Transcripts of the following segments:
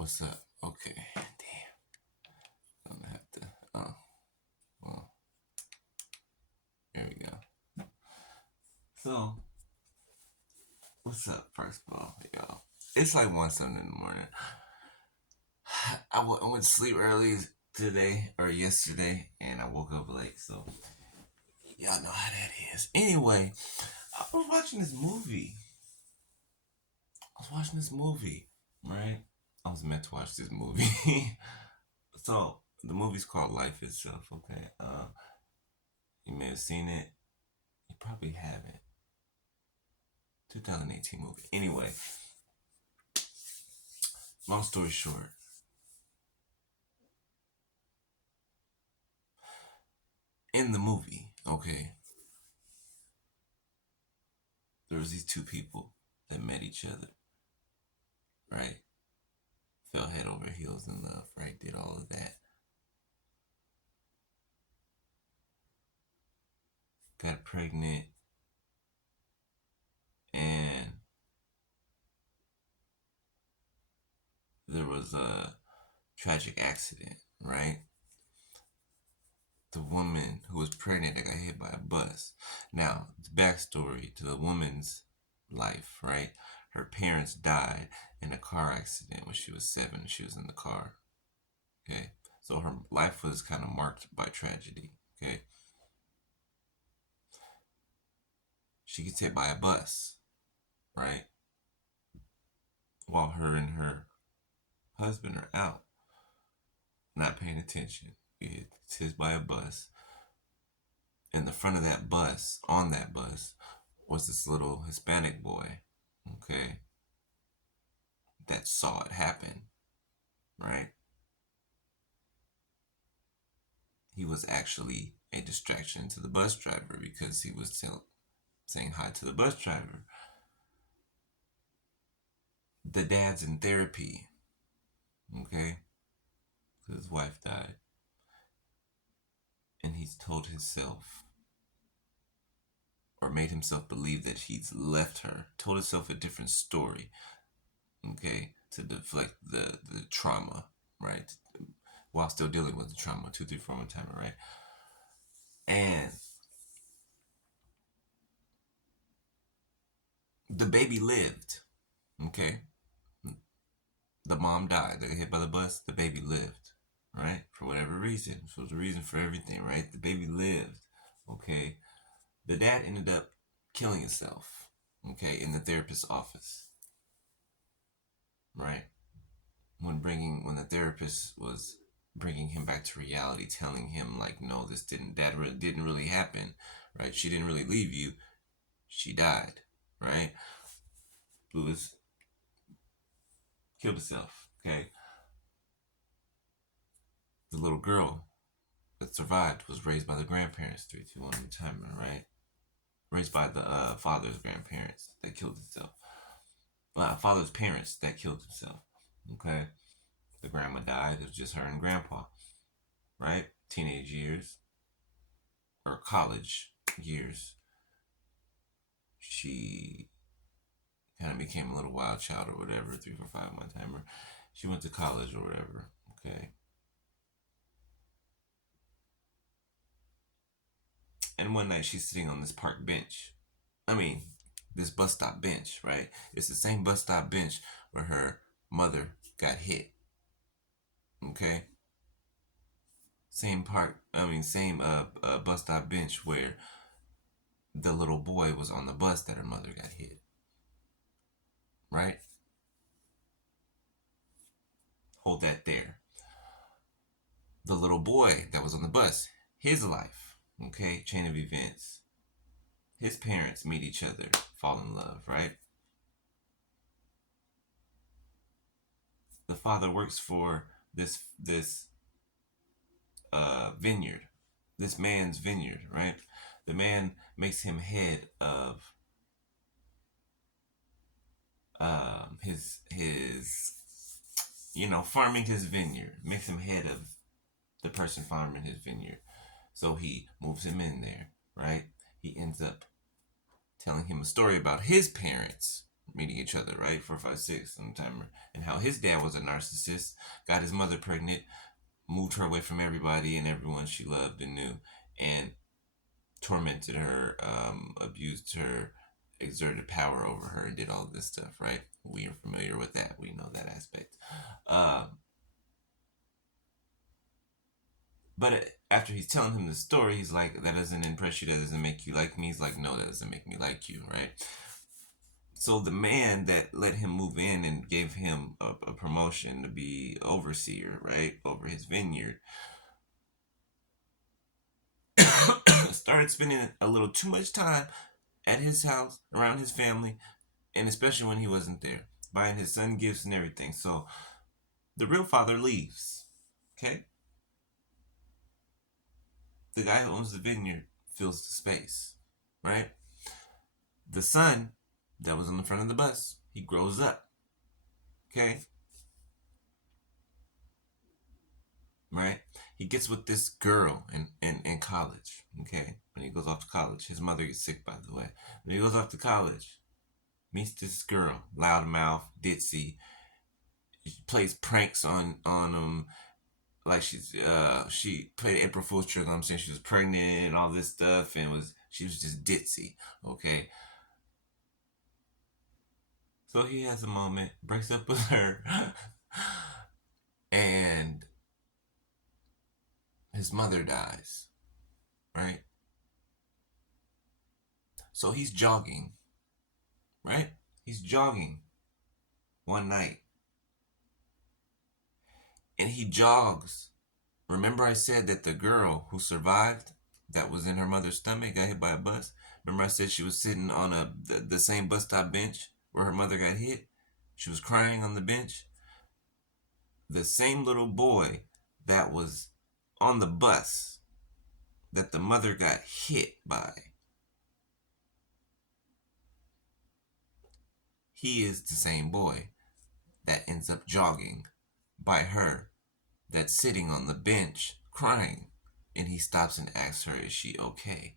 What's up? Okay. Damn. I'm gonna have to. Oh, well, here we go. So, what's up, first of all, y'all? It's like 1 something in the morning. I went to sleep early today or yesterday, and I woke up late, so y'all know how that is. Anyway, I was watching this movie. Right? I was meant to watch this movie. So, the movie's called Life Itself, okay? You may have seen it. You probably haven't. 2018 movie. Anyway, long story short, in the movie, okay, there was these two people that met each other, right? Fell head over heels in love, right? Did all of that. Got pregnant, and there was a tragic accident, right? The woman who was pregnant that got hit by a bus. Now, the backstory to the woman's life, right? Her parents died in a car accident when she was 7. She was in the car. Okay. So her life was kind of marked by tragedy. Okay. She gets hit by a bus, right? While her and her husband are out, not paying attention. Gets hit by a bus. In the front of that bus, on that bus, was this little Hispanic boy, okay, that saw it happen, right? He was actually a distraction to the bus driver because he was saying hi to the bus driver. The dad's in therapy, okay, because his wife died. And he's told himself, or made himself believe that he's left her, told himself a different story, okay, to deflect the trauma, right? While still dealing with the trauma, 2, 3, 4 timer, right? And the baby lived, okay? The mom died, they got hit by the bus, the baby lived, right? For whatever reason. So the reason for everything, right? The baby lived, okay? The dad ended up killing himself, okay, in the therapist's office, right? When the therapist was bringing him back to reality, telling him like, no, didn't really happen, right? She didn't really leave you, she died, right? Lewis killed himself, okay? The little girl that survived was raised by the grandparents, 3, 2, 1 timer, right? Raised by the father's grandparents that killed himself. Father's parents that killed himself, okay? The grandma died, it was just her and grandpa, right? Teenage years, or college years, she kind of became a little wild child or whatever, 3, 4, 5 timer. She went to college or whatever, okay? And one night she's sitting on this park bench. I mean, this bus stop bench, right? It's the same bus stop bench where her mother got hit, okay? Same bus stop bench where the little boy was on the bus that her mother got hit, right? Hold that there. The little boy that was on the bus, his life, okay, chain of events. His parents meet each other, fall in love, right? The father works for this vineyard, this man's vineyard, right? The man makes him head of his farming his vineyard, makes him head of the person farming his vineyard. So he moves him in there, right? He ends up telling him a story about his parents, meeting each other, right? 4, 5, 6 on the timer. And how his dad was a narcissist, got his mother pregnant, moved her away from everybody and everyone she loved and knew, and tormented her, abused her, exerted power over her, and did all this stuff, right? We are familiar with that. We know that aspect. But after he's telling him the story, he's like, that doesn't impress you, that doesn't make you like me. He's like, no, that doesn't make me like you, right? So the man that let him move in and gave him a promotion to be overseer, right, over his vineyard, started spending a little too much time at his house, around his family, and especially when he wasn't there, buying his son gifts and everything. So the real father leaves, okay? The guy who owns the vineyard fills the space, right? The son that was on the front of the bus, he grows up, okay? Right? He gets with this girl in college, okay? When he goes off to college, his mother gets sick, by the way. When he goes off to college, meets this girl, loudmouth, ditzy. She plays pranks on him, like she played April Fool's trick. I'm saying she was pregnant and all this stuff, and she was just ditzy, okay? So he has a moment, breaks up with her, and his mother dies, right? So he's jogging, right? He's jogging one night, and he jogs. Remember, I said that the girl who survived, that was in her mother's stomach, got hit by a bus. Remember, I said she was sitting on the same bus stop bench where her mother got hit. She was crying on the bench. The same little boy that was on the bus that the mother got hit by, he is the same boy that ends up jogging by her, that's sitting on the bench crying. And he stops and asks her, is she okay?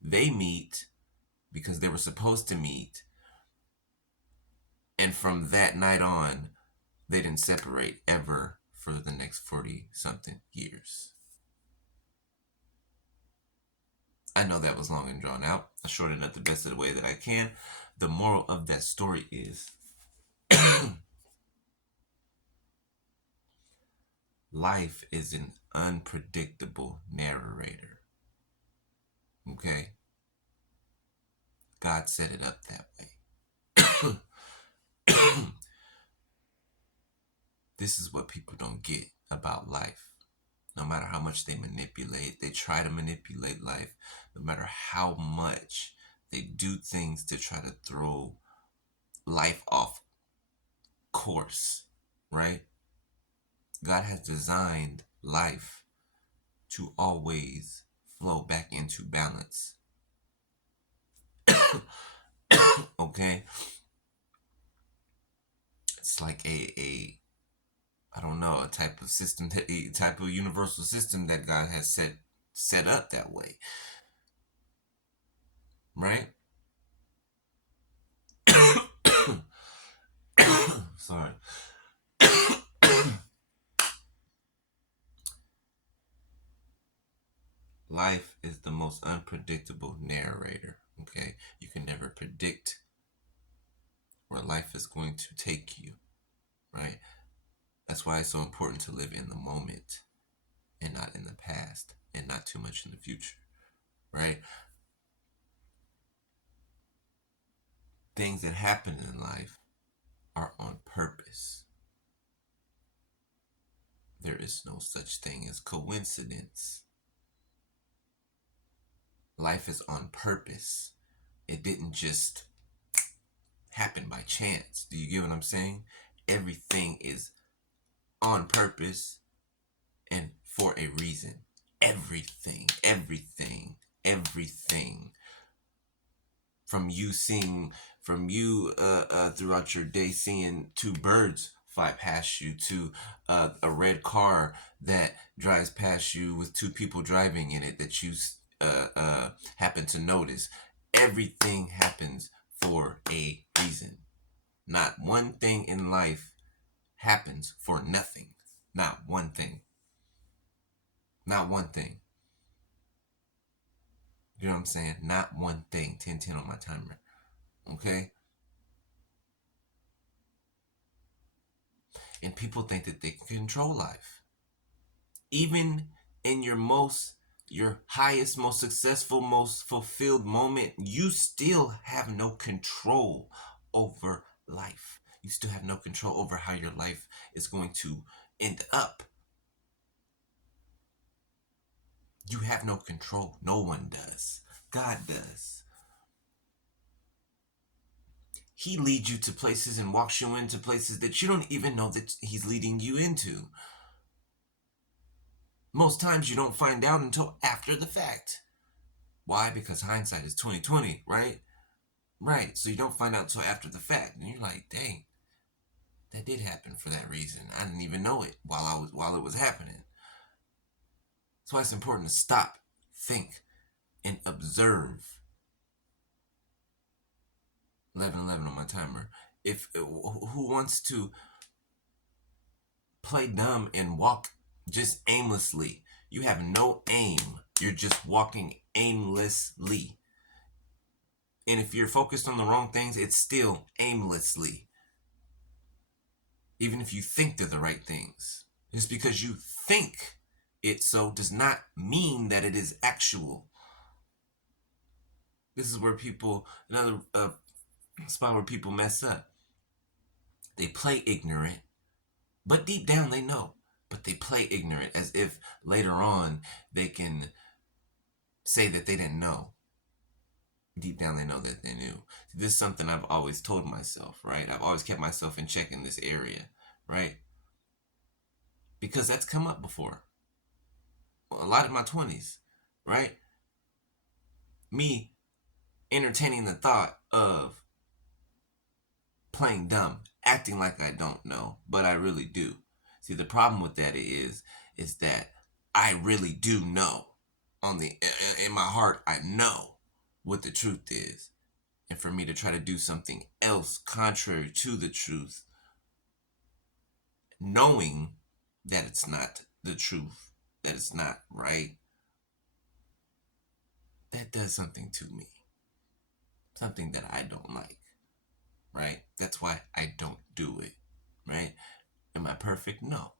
They meet because they were supposed to meet. And from that night on, they didn't separate ever for the next 40 something years. I know that was long and drawn out. I shortened it the best of the way that I can. The moral of that story is life is an unpredictable narrator. Okay? God set it up that way. This is what people don't get about life. No matter how much they try to manipulate life, no matter how much they do things to try to throw life off course, right? God has designed life to always flow back into balance. Okay? It's like a I don't know, a type of system, a type of universal system that God has set up that way. Right? Sorry. Life is the most unpredictable narrator. Okay? You can never predict where life is going to take you. Right? That's why it's so important to live in the moment and not in the past and not too much in the future. Right? Things that happen in life are on purpose. There is no such thing as coincidence. Life is on purpose. It didn't just happen by chance. Do you get what I'm saying? Everything is on purpose and for a reason. Everything. From you throughout your day seeing two birds fly past you, to a red car that drives past you with two people driving in it that you happen to notice. Everything happens for a reason. Not one thing in life happens for nothing. Not one thing. Not one thing. You know what I'm saying? Not one thing. 10-10 on my timer. Okay? And people think that they can control life. Even in your highest, most successful, most fulfilled moment, you still have no control over life. You still have no control over how your life is going to end up. You have no control. No one does. God does. He leads you to places and walks you into places that you don't even know that he's leading you into. Most times you don't find out until after the fact. Why? Because hindsight is 2020, right? Right. So you don't find out until after the fact. And you're like, dang, that did happen for that reason. I didn't even know it while it was happening. That's why it's important to stop, think, and observe. 11:11 on my timer. If who wants to play dumb and walk just aimlessly? You have no aim. You're just walking aimlessly. And if you're focused on the wrong things, it's still aimlessly. Even if you think they're the right things. Just because you think it so does not mean that it is actual. This is where another spot where people mess up. They play ignorant, but deep down they know. But they play ignorant as if later on they can say that they didn't know. Deep down they know that they knew. This is something I've always told myself, right? I've always kept myself in check in this area, right? Because that's come up before. A lot in my 20s, right? Me entertaining the thought of playing dumb, acting like I don't know, but I really do. See, the problem with that is that I really do know. In my heart, I know what the truth is. And for me to try to do something else contrary to the truth, knowing that it's not the truth, that it's not right, that does something to me. Something that I don't like, right? That's why I don't do it, right? Am I perfect? No,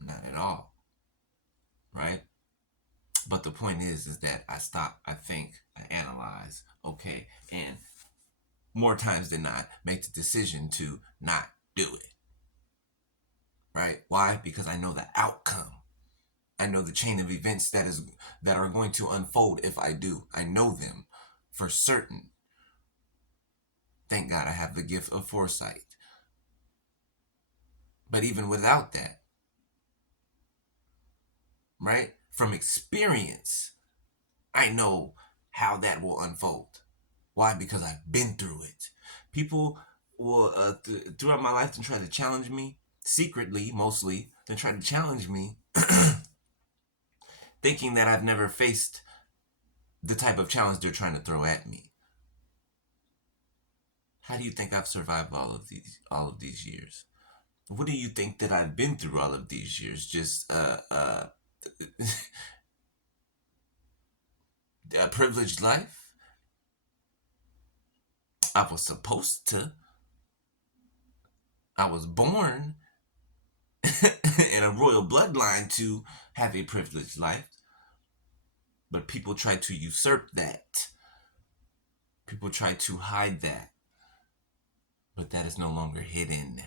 not at all, right? But the point is that I stop, I think, I analyze, okay, and more times than not, make the decision to not do it, right? Why? Because I know the outcome. I know the chain of events that are going to unfold if I do. I know them for certain. Thank God I have the gift of foresight. But even without that, right? From experience, I know how that will unfold. Why? Because I've been through it. People will, throughout my life, try to challenge me, secretly, mostly, they try to challenge me, thinking that I've never faced the type of challenge they're trying to throw at me. How do you think I've survived all of these years? What do you think that I've been through all of these years? Just a privileged life? I was supposed to. I was born in a royal bloodline to have a privileged life. But people try to usurp that. People try to hide that. But that is no longer hidden.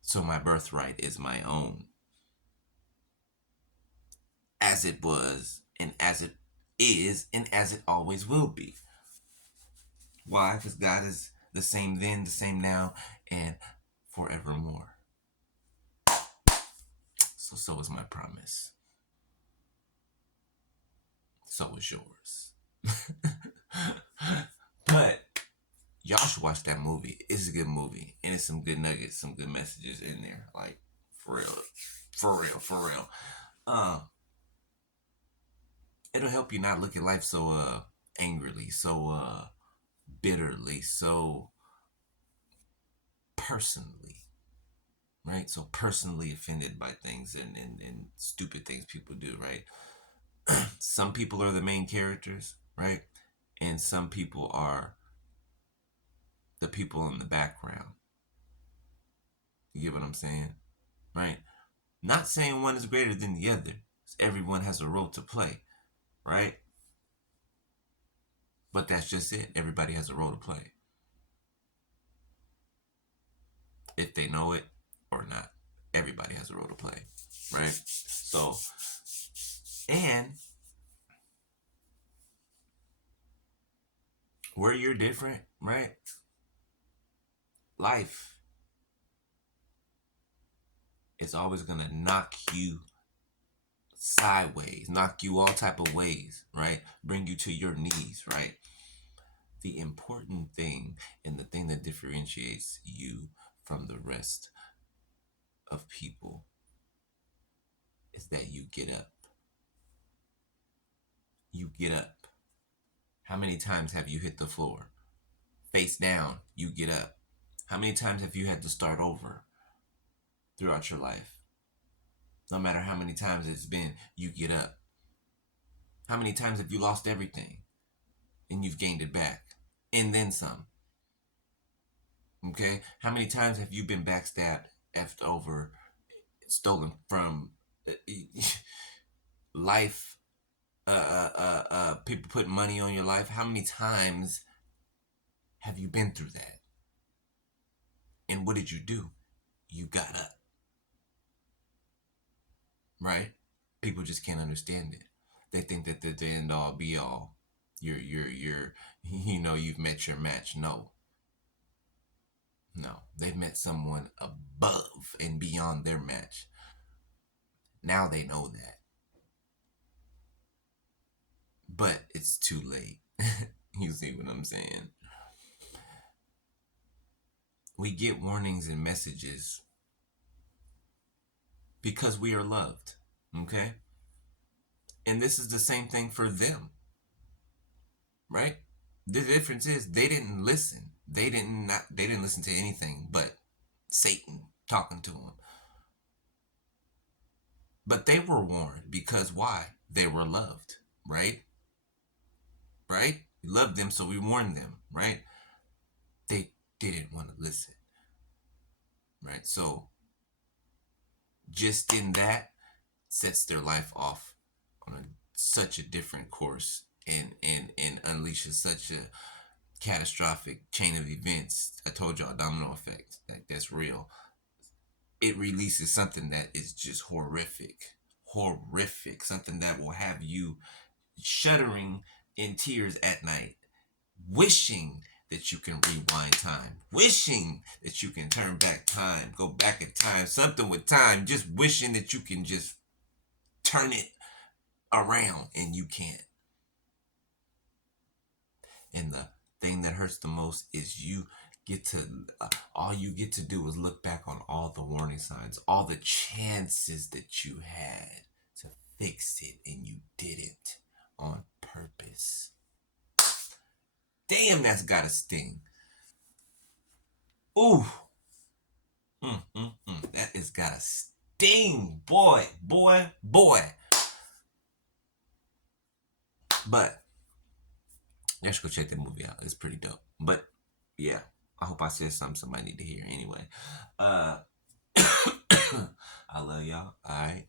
So my birthright is my own. As it was, and as it is, and as it always will be. Why? Because God is the same then, the same now, and forevermore. So is my promise. So is yours. But y'all should watch that movie. It's a good movie, and it's some good nuggets, some good messages in there. Like for real, for real, for real. It'll help you not look at life so angrily, so bitterly, so personally, right? So personally offended by things and stupid things people do, right? Some people are the main characters, right? And some people are the people in the background. You get what I'm saying? Right? Not saying one is greater than the other. Everyone has a role to play, right? But that's just it. Everybody has a role to play. If they know it or not, everybody has a role to play, right? So, and where you're different, right? Life is always gonna knock you sideways, knock you all type of ways, right? Bring you to your knees, right? The important thing and the thing that differentiates you from the rest of people is that you get up. You get up. How many times have you hit the floor? Face down, you get up. How many times have you had to start over throughout your life? No matter how many times it's been, you get up. How many times have you lost everything and you've gained it back? And then some. Okay? How many times have you been backstabbed, effed over, stolen from life, people put money on your life? How many times have you been through that? And what did you do? You got up. Right? People just can't understand it. They think that the end all be all. You're you've met your match. No. No. They've met someone above and beyond their match. Now they know that. But it's too late. You see what I'm saying? We get warnings and messages because we are loved. Okay? And this is the same thing for them. Right? The difference is they didn't listen. They didn't listen to anything but Satan talking to them. But they were warned because why? They were loved, right? Right? We loved them, so we warned them, right? They didn't want to listen, right? So just in that sets their life off on such a different course and unleashes such a catastrophic chain of events. I told y'all, domino effect. That's real. It releases something that is just horrific, something that will have you shuddering in tears at night, wishing that you can rewind time, wishing that you can turn back time, go back in time, something with time, just wishing that you can just turn it around, and you can't. And the thing that hurts the most is you get to all you get to do is look back on all the warning signs, all the chances that you had to fix it, and you didn't on purpose. Damn, that's gotta sting. Ooh. That is gotta sting, boy. But you should go check that movie out. It's pretty dope. But yeah, I hope I said something somebody need to hear anyway. Uh I love y'all. Alright.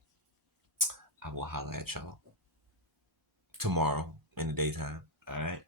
I will holler at y'all tomorrow in the daytime. Alright.